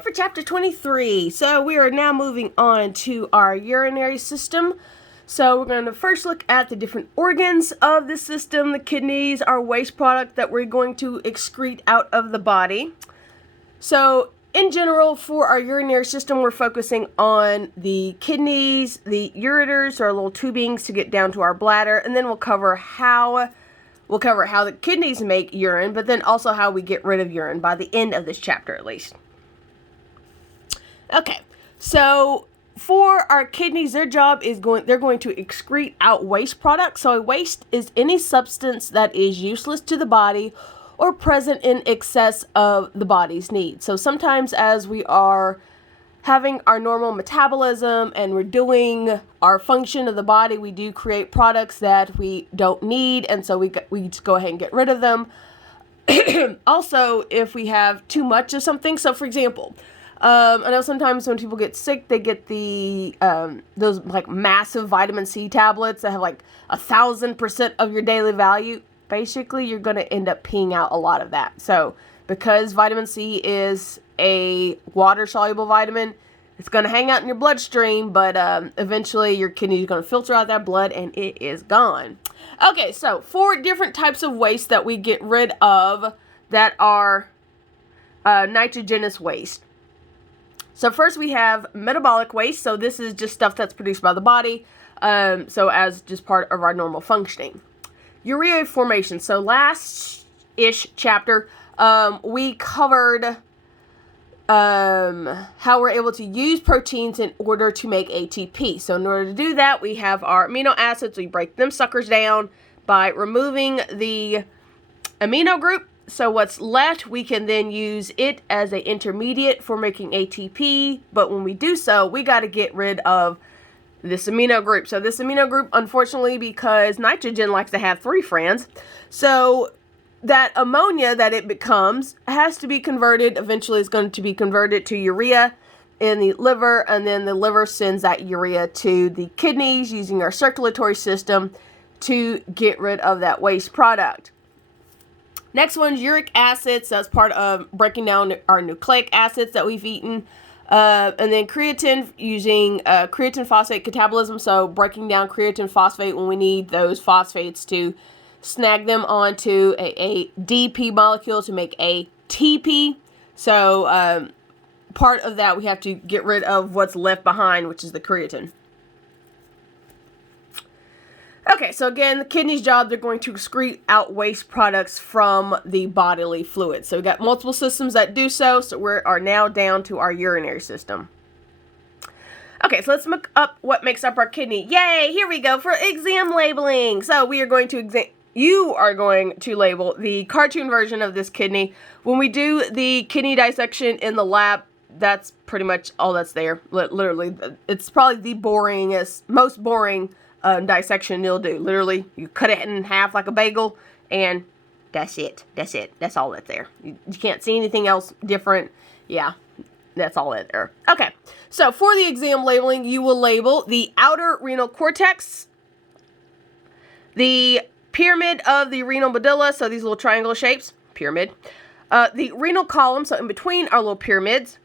time for chapter 23. So we are now moving on to our urinary system. So we're going to first look at the different organs of the system. The kidneys are waste product that we're going to excrete out of the body. So in general, for our urinary system, we're focusing on the kidneys, the ureters, or little tubings to get down to our bladder, and then we'll cover how the kidneys make urine, but then also how we get rid of urine by the end of this chapter at least. Okay, so for our kidneys, their job is they're going to excrete out waste products. So a waste is any substance that is useless to the body or present in excess of the body's needs. So sometimes as we are having our normal metabolism and we're doing our function of the body, we do create products that we don't need, and so we just go ahead and get rid of them. Also, if we have too much of something, so for example, I know sometimes when people get sick, they get the those like massive vitamin C tablets that have like 1,000% of your daily value. Basically, you're going to end up peeing out a lot of that. So because vitamin C is a water-soluble vitamin, it's going to hang out in your bloodstream, but eventually your kidney is going to filter out that blood and it is gone. Okay, so 4 different types of waste that we get rid of that are nitrogenous waste. So first we have metabolic waste. So this is just stuff that's produced by the body, so as just part of our normal functioning. Urea formation. So last-ish chapter, we covered how we're able to use proteins in order to make ATP. So in order to do that, we have our amino acids. We break them suckers down by removing the amino group. So what's left, we can then use it as an intermediate for making ATP. But when we do so, we got to get rid of this amino group. So this amino group, unfortunately, because nitrogen likes to have 3 friends, so that ammonia that it becomes has to be converted. Eventually, it's going to be converted to urea in the liver, and then the liver sends that urea to the kidneys using our circulatory system to get rid of that waste product. Next one's uric acid. So that's part of breaking down our nucleic acids that we've eaten. And then creatine, using creatine phosphate catabolism, so breaking down creatine phosphate when we need those phosphates to snag them onto a DP molecule to make ATP. So part of that we have to get rid of what's left behind, which is the creatine. Okay, so again, the kidney's job, they're going to excrete out waste products from the bodily fluids. So we've got multiple systems that do so we are now down to our urinary system. Okay, so let's look up what makes up our kidney. Yay, here we go for exam labeling. So we are going to you are going to label the cartoon version of this kidney. When we do the kidney dissection in the lab, that's pretty much all that's there. Literally, it's probably the most boring dissection you'll do. Literally, you cut it in half like a bagel, and that's it. That's all that's there. You can't see anything else different. Yeah, that's all that's there. Okay, so for the exam labeling, you will label the outer renal cortex, the pyramid of the renal medulla, so these little triangle shapes, pyramid, the renal column, so in between our little pyramids,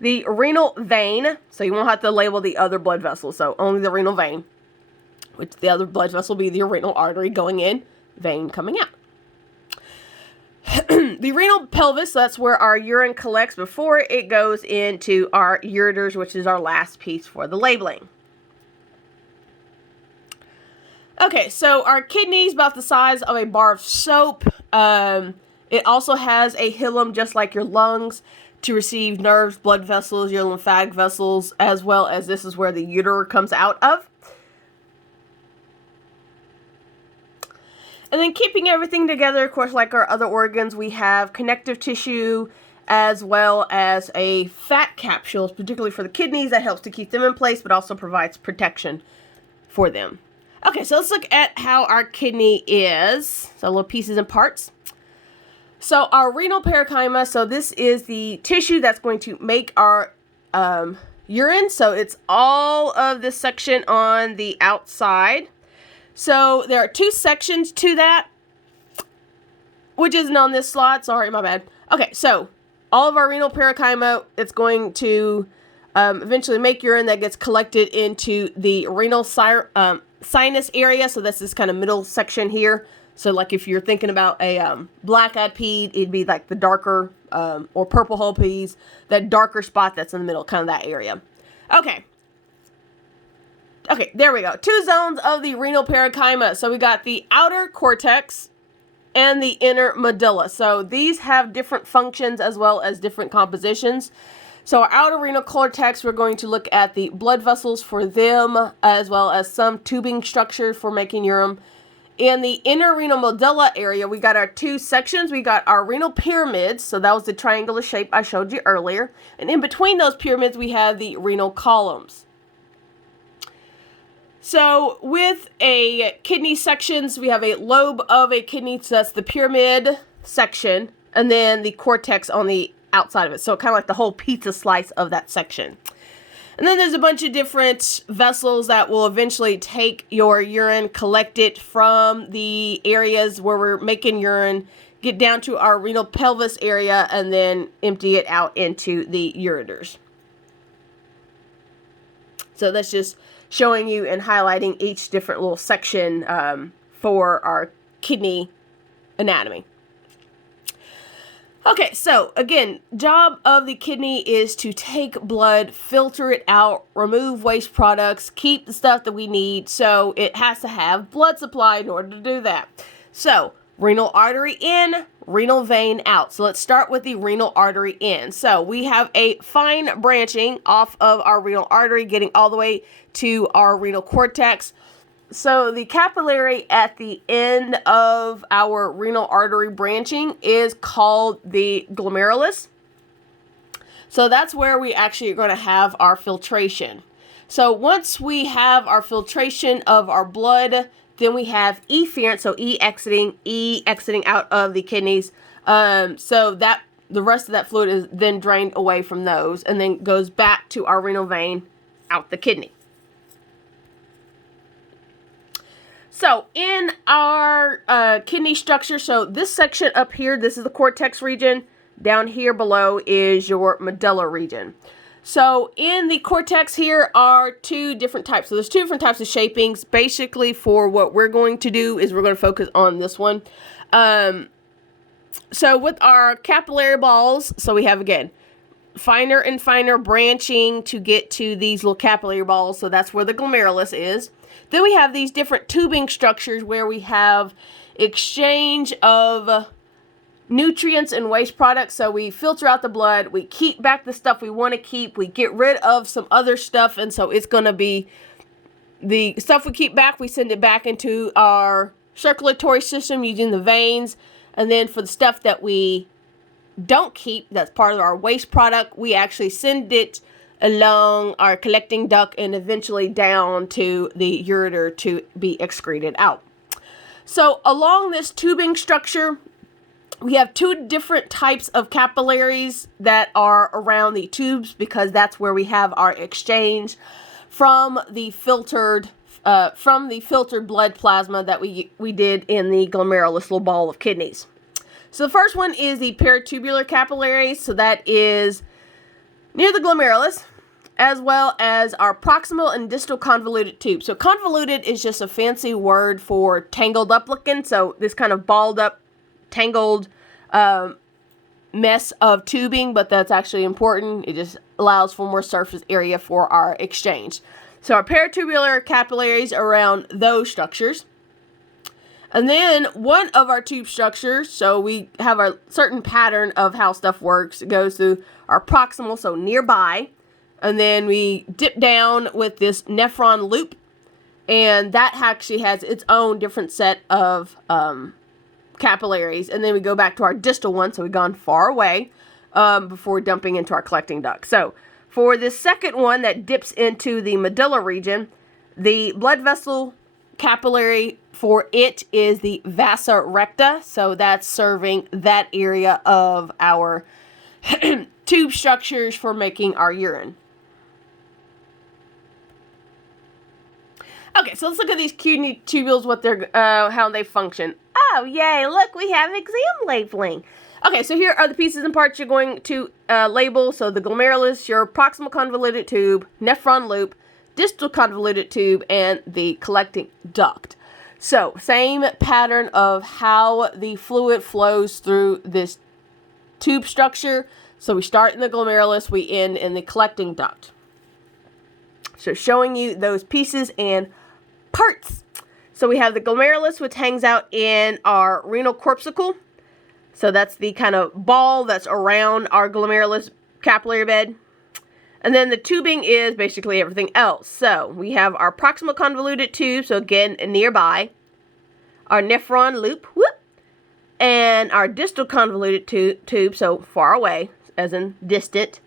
the renal vein, so you won't have to label the other blood vessels, so only the renal vein, which the other blood vessel will be the renal artery going in, vein coming out. The renal pelvis, so that's where our urine collects before it goes into our ureters, which is our last piece for the labeling. Okay, so our kidney is about the size of a bar of soap. It also has a hilum, just like your lungs, to receive nerves, blood vessels, your lymphatic vessels, as well as this is where the ureter comes out of. And then keeping everything together, of course, like our other organs, we have connective tissue as well as a fat capsules, particularly for the kidneys, that helps to keep them in place, but also provides protection for them. Okay, so let's look at how our kidney is. So little pieces and parts. So our renal parenchyma, so this is the tissue that's going to make our urine. So it's all of this section on the outside. So there are 2 sections to that, which isn't on this slide. Sorry, my bad. Okay, so all of our renal parenchyma, it's going to eventually make urine that gets collected into the renal sinus area. So that's this kind of middle section here. So like if you're thinking about a black-eyed pea, it'd be like the darker or purple hull peas, that darker spot that's in the middle, kind of that area. Okay. Okay, there we go. 2 zones of the renal parenchyma. So we got the outer cortex and the inner medulla. So these have different functions as well as different compositions. So our outer renal cortex, we're going to look at the blood vessels for them, as well as some tubing structures for making urine. In the inner renal medulla area, we got our 2 sections. We got our renal pyramids. So that was the triangular shape I showed you earlier. And in between those pyramids, we have the renal columns. So with a kidney sections, we have a lobe of a kidney. So that's the pyramid section. And then the cortex on the outside of it. So kind of like the whole pizza slice of that section. And then there's a bunch of different vessels that will eventually take your urine, collect it from the areas where we're making urine, get down to our renal pelvis area, and then empty it out into the ureters. So that's just showing you and highlighting each different little section for our kidney anatomy. Okay, so again, job of the kidney is to take blood, filter it out, remove waste products, keep the stuff that we need. So it has to have blood supply in order to do that. So renal artery in, renal vein out. So let's start with the renal artery in. So we have a fine branching off of our renal artery, getting all the way to our renal cortex. So the capillary at the end of our renal artery branching is called the glomerulus. So that's where we actually are going to have our filtration. So once we have our filtration of our blood, then we have efferent, so E exiting out of the kidneys. So that the rest of that fluid is then drained away from those and then goes back to our renal vein out the kidney. So in our kidney structure, so this section up here, this is the cortex region. Down here below is your medulla region. So in the cortex here are 2 different types. So there's 2 different types of shapings. Basically for what we're going to do is we're going to focus on this one. So with our capillary balls, so we have again, finer and finer branching to get to these little capillary balls. So that's where the glomerulus is. Then we have these different tubing structures where we have exchange of nutrients and waste products. So we filter out the blood, we keep back the stuff we want to keep, we get rid of some other stuff, and so it's going to be the stuff we keep back, we send it back into our circulatory system using the veins, and then for the stuff that we don't keep, that's part of our waste product, we actually send it along our collecting duct and eventually down to the ureter to be excreted out. So along this tubing structure, we have 2 different types of capillaries that are around the tubes because that's where we have our exchange from the filtered blood plasma that we did in the glomerulus little ball of kidneys. So the first one is the peritubular capillaries. So that is near the glomerulus, as well as our proximal and distal convoluted tube. So convoluted is just a fancy word for tangled up looking. So this kind of balled up, tangled mess of tubing, but that's actually important. It just allows for more surface area for our exchange. So our peritubular capillaries around those structures. And then one of our tube structures, so we have a certain pattern of how stuff works. It goes through our proximal, so nearby. And then we dip down with this nephron loop. And that actually has its own different set of capillaries. And then we go back to our distal one, so we've gone far away before dumping into our collecting duct. So for this second one that dips into the medulla region, the blood vessel capillary for it is the vasa recta, so that's serving that area of our tube structures for making our urine. Okay, so let's look at these Ch23 tubules, what they're, how they function. Oh, yay, look, we have exam labeling. Okay, so here are the pieces and parts you're going to label. So the glomerulus, your proximal convoluted tube, nephron loop, distal convoluted tube, and the collecting duct. So same pattern of how the fluid flows through this tube structure. So we start in the glomerulus, we end in the collecting duct. So showing you those pieces and parts. So we have the glomerulus, which hangs out in our renal corpuscle. So that's the kind of ball that's around our glomerulus capillary bed. And then the tubing is basically everything else. So we have our proximal convoluted tube, so again, nearby. Our nephron loop, whoop, and our distal convoluted tube, so far away, as in distant.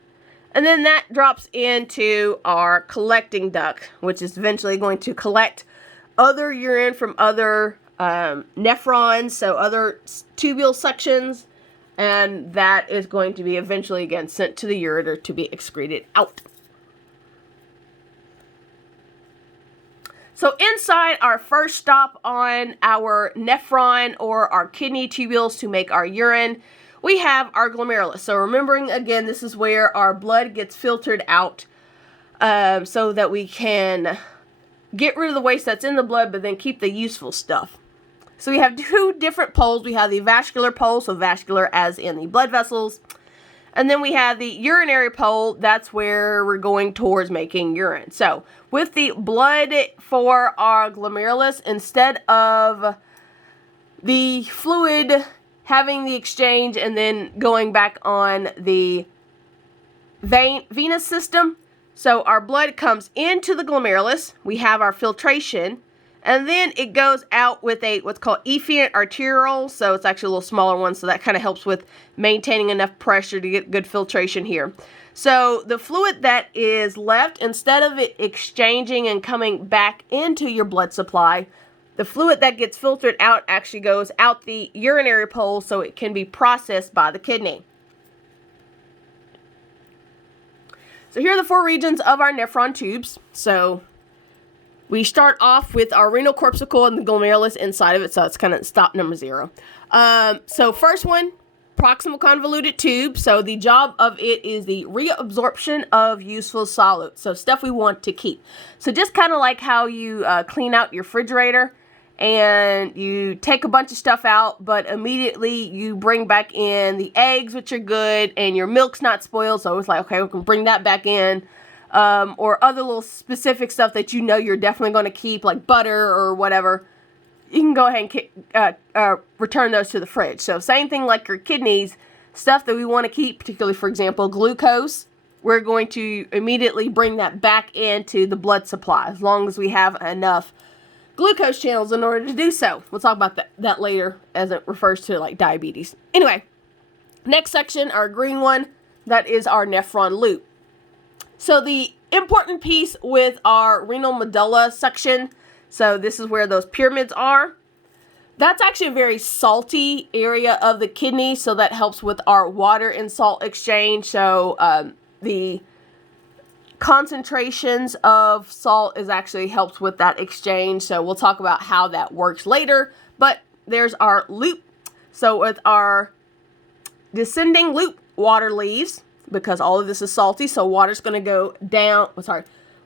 And then that drops into our collecting duct, which is eventually going to collect other urine from other nephrons, so other tubule sections, and that is going to be eventually again sent to the ureter to be excreted out. So inside our first stop on our nephron or our kidney tubules to make our urine, we have our glomerulus. So remembering again, this is where our blood gets filtered out so that we can get rid of the waste that's in the blood, but then keep the useful stuff. So we have two different poles. We have the vascular pole, so vascular as in the blood vessels. And then we have the urinary pole. That's where we're going towards making urine. So with the blood for our glomerulus, instead of the fluid having the exchange and then going back on the venous system, so our blood comes into the glomerulus. We have our filtration. And then it goes out with a what's called efferent arteriole. So it's actually a little smaller one. So that kind of helps with maintaining enough pressure to get good filtration here. So the fluid that is left, instead of it exchanging and coming back into your blood supply, the fluid that gets filtered out actually goes out the urinary pole so it can be processed by the kidney. So here are the four regions of our nephron tubes. So we start off with our renal corpuscle and the glomerulus inside of it, so it's kind of stop number 0. So first one, proximal convoluted tube. So the job of it is the reabsorption of useful solids, so stuff we want to keep. So just kind of like how you clean out your refrigerator and you take a bunch of stuff out, but immediately you bring back in the eggs, which are good, and your milk's not spoiled, so it's like, okay, we can bring that back in. Or other little specific stuff that you know you're definitely going to keep, like butter or whatever, you can go ahead and return those to the fridge. So same thing like your kidneys, stuff that we want to keep, particularly, for example, glucose, we're going to immediately bring that back into the blood supply, as long as we have enough glucose channels in order to do so. We'll talk about that later as it refers to like diabetes. Anyway, next section, our green one, that is our nephron loop. So the important piece with our renal medulla section, so this is where those pyramids are. That's actually a very salty area of the kidney, so that helps with our water and salt exchange. So the concentrations of salt actually helps with that exchange. So we'll talk about how that works later. But there's our loop. So with our descending loop, water leaves, because all of this is salty, so water's going to go down.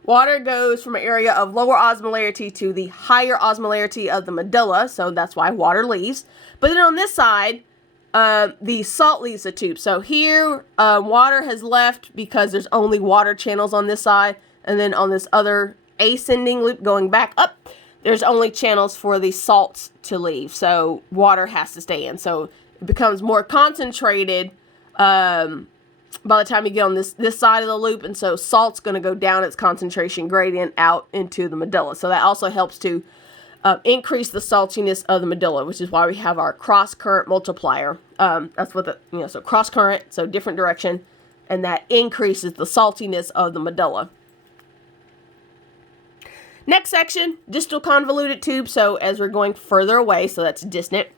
Water goes from an area of lower osmolarity to the higher osmolarity of the medulla, so that's why water leaves. But then on this side, the salt leaves the tube. So here, water has left because there's only water channels on this side, and then on this other ascending loop going back up, there's only channels for the salts to leave. So water has to stay in. So it becomes more concentrated by the time you get on this side of the loop, and so salt's going to go down its concentration gradient out into the medulla. So that also helps to increase the saltiness of the medulla, which is why we have our cross current multiplier. That's what so cross current, so different direction, and that increases the saltiness of the medulla. Next section, distal convoluted tube. So as we're going further away, so that's distant.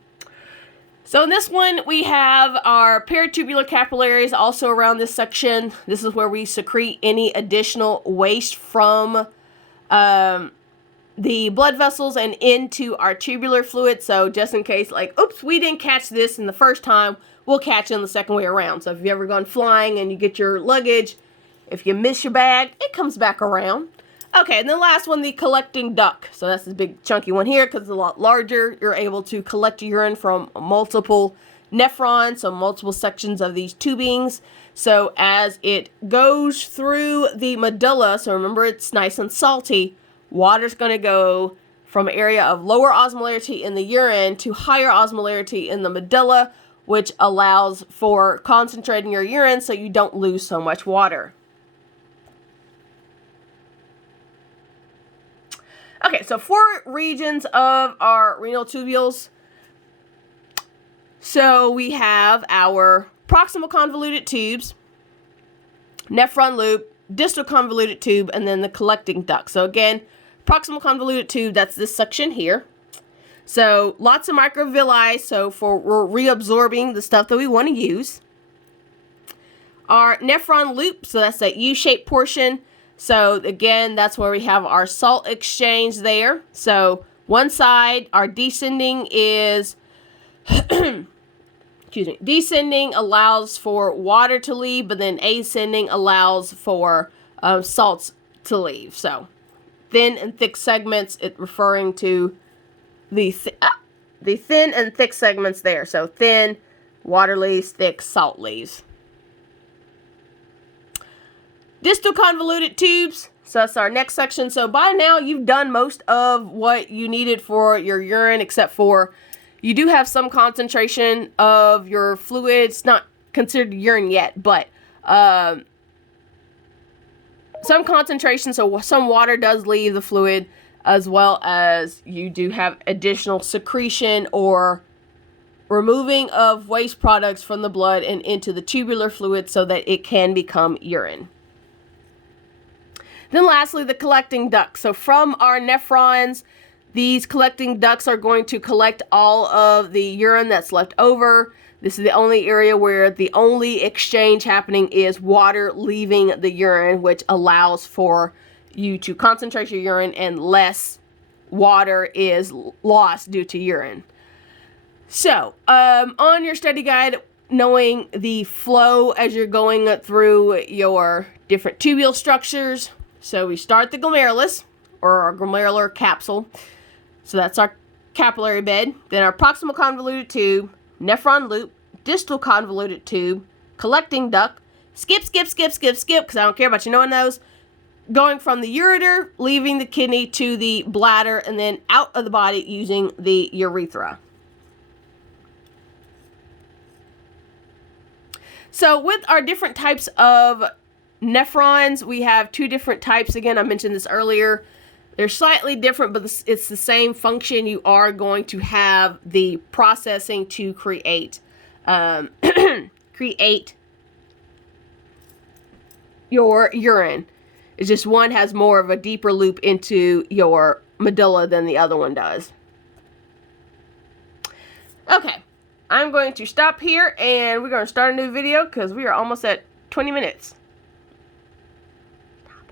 So in this one, we have our peritubular capillaries also around this section. This is where we secrete any additional waste from the blood vessels and into our tubular fluid. So just in case, like, oops, we didn't catch this in the first time, will catch on the second way around. So if you've ever gone flying and you get your luggage, if you miss your bag, it comes back around. Okay, and the last one, the collecting duct. So that's this big chunky one here because it's a lot larger. You're able to collect urine from multiple nephrons, so multiple sections of these tubings. So as it goes through the medulla, so remember it's nice and salty, water's going to go from an area of lower osmolarity in the urine to higher osmolarity in the medulla, which allows for concentrating your urine so you don't lose so much water. Okay, so 4 regions of our renal tubules. So we have our proximal convoluted tubes, nephron loop, distal convoluted tube, and then the collecting duct. So again, proximal convoluted tube, that's this section here. So lots of microvilli, so we're reabsorbing the stuff that we want to use. Our nephron loop, so that's that U-shaped portion. So again, that's where we have our salt exchange there. So one side, our descending is, excuse me, descending allows for water to leave, but then ascending allows for salts to leave. So thin and thick segments, it referring to the thin and thick segments there. So thin, water leaves, thick, salt leaves. Distal convoluted tubes, so that's our next section. So by now you've done most of what you needed for your urine, except for you do have some concentration of your fluid. It's not considered urine yet, but some concentration, so some water does leave the fluid, as well as you do have additional secretion or removing of waste products from the blood and into the tubular fluid so that it can become urine. Then lastly, the collecting duct. So from our nephrons, these collecting ducts are going to collect all of the urine that's left over. This is the only area where the only exchange happening is water leaving the urine, which allows for you to concentrate your urine and less water is lost due to urine. So, on your study guide, knowing the flow as you're going through your different tubule structures. So we start the glomerulus, or our glomerular capsule. So that's our capillary bed. Then our proximal convoluted tube, nephron loop, distal convoluted tube, collecting duct, skip, because I don't care about you knowing those, going from the ureter, leaving the kidney to the bladder, and then out of the body using the urethra. So with our different types of nephrons, we have 2 different types. Again, I mentioned this earlier. They're slightly different, but it's the same function. You are going to have the processing to create create your urine. It's just one has more of a deeper loop into your medulla than the other one does. Okay, I'm going to stop here and we're going to start a new video because we are almost at 20 minutes.